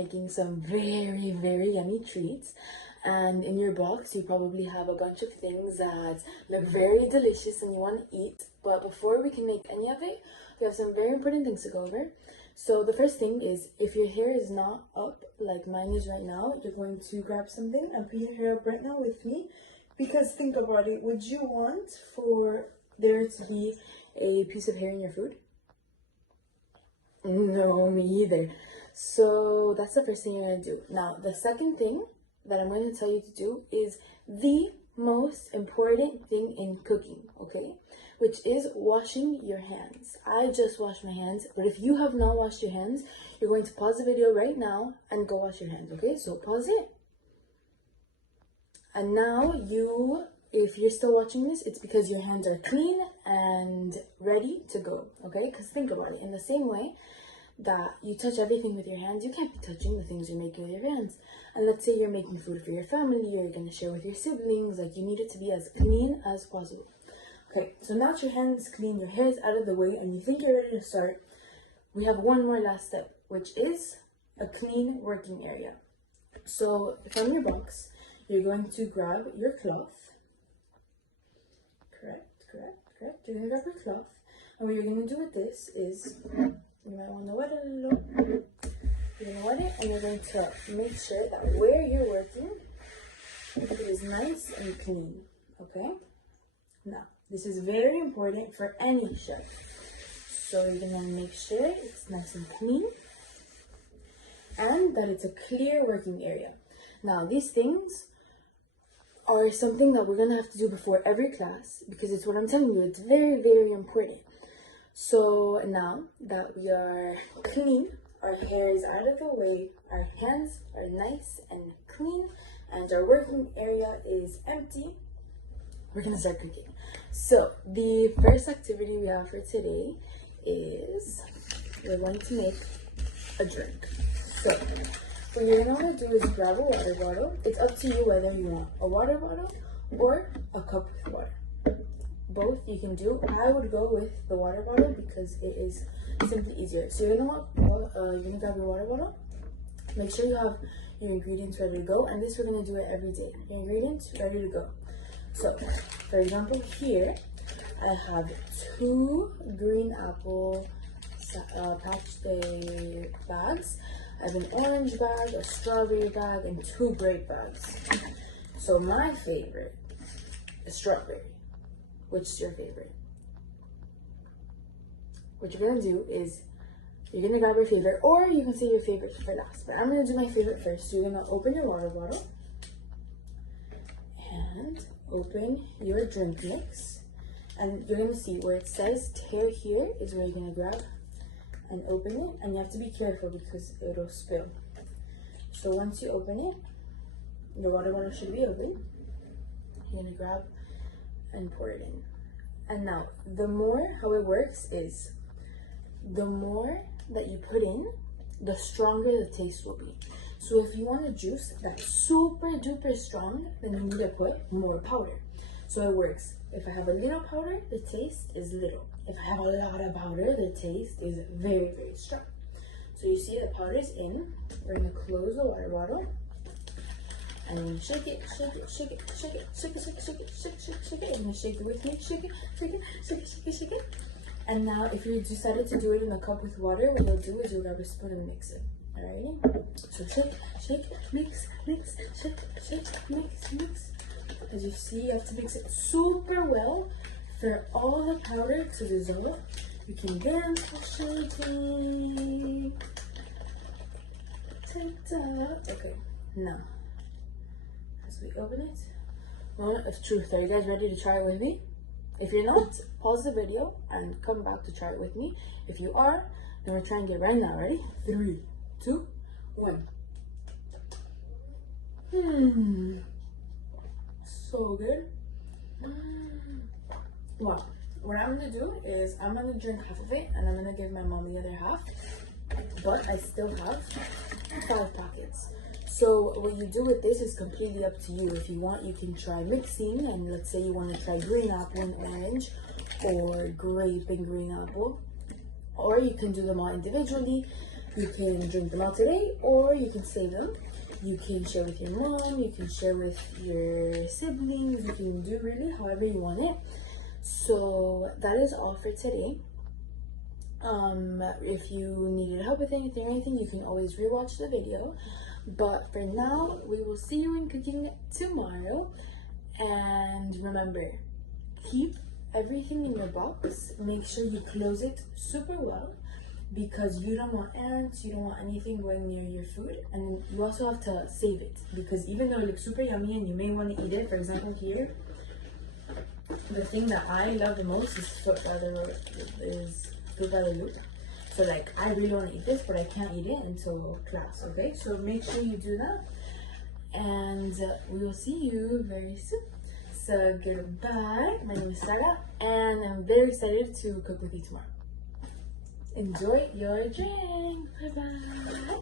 making some very, very yummy treats. And in your box, you probably have a bunch of things that look very delicious and you want to eat. But before we can make any of it, we have some very important things to go over. So the first thing is, if your hair is not up like mine is right now, you're going to grab something and put your hair up right now with me. Because think about it, would you want for there to be a piece of hair in your food? No, me either. So that's the first thing you're going to do. Now, the second thing that I'm going to tell you to do is the most important thing in cooking, okay? Which is washing your hands. I just washed my hands, but if you have not washed your hands, you're going to pause the video right now and go wash your hands, okay? So pause it. And now if you're still watching this, it's because your hands are clean and ready to go, okay? Because think about it, in the same way that you touch everything with your hands, you can't be touching the things you're making with your hands. And let's say you're making food for your family, or you're going to share with your siblings, like you need it to be as clean as possible. Okay, so now that your hands clean, your hair is out of the way, and you think you're ready to start, we have one more last step, which is a clean working area. So from your box, you're going to grab your cloth. Correct. You're going to grab your cloth. And what you're going to do with this is, you might want to wet it a little. You're going to wet it, and you're going to make sure that where you're working, it is nice and clean. Okay? Now, this is very important for any chef. So you're going to make sure it's nice and clean, and that it's a clear working area. Now, these things are something that we're going to have to do before every class, because it's what I'm telling you, it's very, very important. So now that we are clean, our hair is out of the way, our hands are nice and clean, and our working area is empty, we're going to start cooking. So the first activity we have for today is we're going to make a drink. So what you're going to want to do is grab a water bottle. It's up to you whether you want a water bottle or a cup with water. Both you can do. I would go with the water bottle because it is simply easier. So you're going to grab your water bottle. Make sure you have your ingredients ready to go. And this we're going to do it every day. Your ingredients ready to go. So, for example, here I have 2 green apple patch day bags. I have an orange bag, a strawberry bag, and 2 grape bags. So my favorite is strawberry. Which is your favorite? What you're gonna do is you're gonna grab your favorite, or you can say your favorite for last. But I'm gonna do my favorite first. So you're gonna open your water bottle and open your drink mix, and you're gonna see where it says tear here is where you're gonna grab and open it, and you have to be careful because it'll spill. So once you open it, your water bottle should be open. You're gonna grab and pour it in. And now how it works is the more that you put in, the stronger the taste will be. So if you want a juice that's super duper strong, then you need to put more powder. So it works. If I have a little powder, the taste is little. If I have a lot of powder, the taste is very, very strong. So you see the powder's in. We're gonna close the water bottle. And then shake it. And then shake it with me. Shake it. And now if you decided to do it in a cup with water, what you'll do is you'll grab a spoon and mix it. Alrighty? So shake, mix, mix. As you see, you have to mix it super well for all the powder to dissolve. You can dance while shaking. Ta-da. Okay, now as we open it, moment of truth. Are you guys ready to try it with me? If you're not, pause the video and come back to try it with me. If you are, then we're trying it right now. Ready? 3, 2, 1. So good. Wow. What I'm gonna do is I'm gonna drink half of it and I'm gonna give my mom the other half. But I still have 5 packets. So what you do with this is completely up to you. If you want, you can try mixing, and let's say you want to try green apple and orange, or grape and green apple, or you can do them all individually. You can drink them out today, or you can save them. You can share with your mom, you can share with your siblings, you can do really however you want it. So that is all for today. If you needed help with anything, you can always rewatch the video. But for now, we will see you in cooking tomorrow. And remember, keep everything in your box. Make sure you close it super well, because you don't want ants, you don't want anything going near your food. And you also have to save it, because even though it looks super yummy and you may want to eat it, for example here, the thing that I love the most is fruit by the loop. So like, I really want to eat this, but I can't eat it until class, okay? So make sure you do that, and we will see you very soon. So goodbye, my name is Sara, and I'm very excited to cook with you tomorrow. Enjoy your drink. Bye bye.